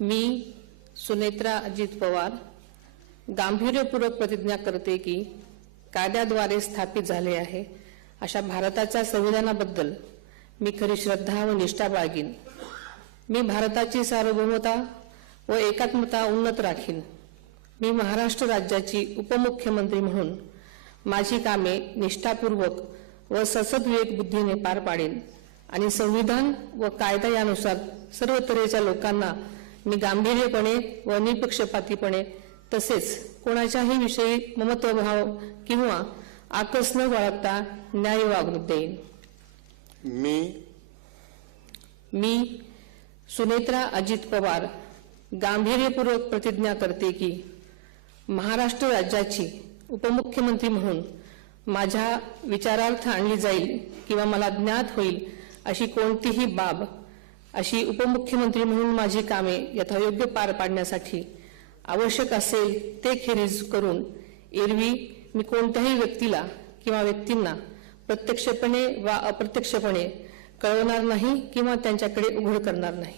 मी सुनेत्रा अजित पवार गांभीर्यपूर्वक प्रतिज्ञा करते की कायद्याद्वारे स्थापित झाले आहे अशा भारताच्या संविधानाबद्दल मी खरी श्रद्धा व निष्ठा बाळगीन। मी भारताची सार्वभौमता व एकात्मता उन्नत राखीन। मी महाराष्ट्र राज्याची उपमुख्यमंत्री म्हणून माझी कामे निष्ठापूर्वक व ससद्विवेक बुद्धीने पार पाडेन आणि संविधान व कायदा यानुसार सर्व तऱ्हेच्या लोकांना मी गांभीर्यपणे व निपक्षपातीपणे तसेच कोणाच्याही विषयी ममत्वभाव किंवा आकस न बाळगता न्याय वागणूक देईन। मी सुनेत्रा अजित पवार गांभीर्यपूर्वक प्रतिज्ञा करते की महाराष्ट्र राज्याची उपमुख्यमंत्री म्हणून माझ्या विचारार्थ आणली जाईल किंवा मला ज्ञात होईल अशी कोणतीही बाब अशी उपमुख्यमंत्री म्हणून माझी कामे यथायोग्य पार पाडण्यासाठी आवश्यक असेल ते खेरीज करून एरवी मी कोणत्याही व्यक्तीला किंवा व्यक्तींना प्रत्यक्षपणे वा अप्रत्यक्षपणे कळवणार नाही किंवा त्यांच्याकडे उघड करणार नाही।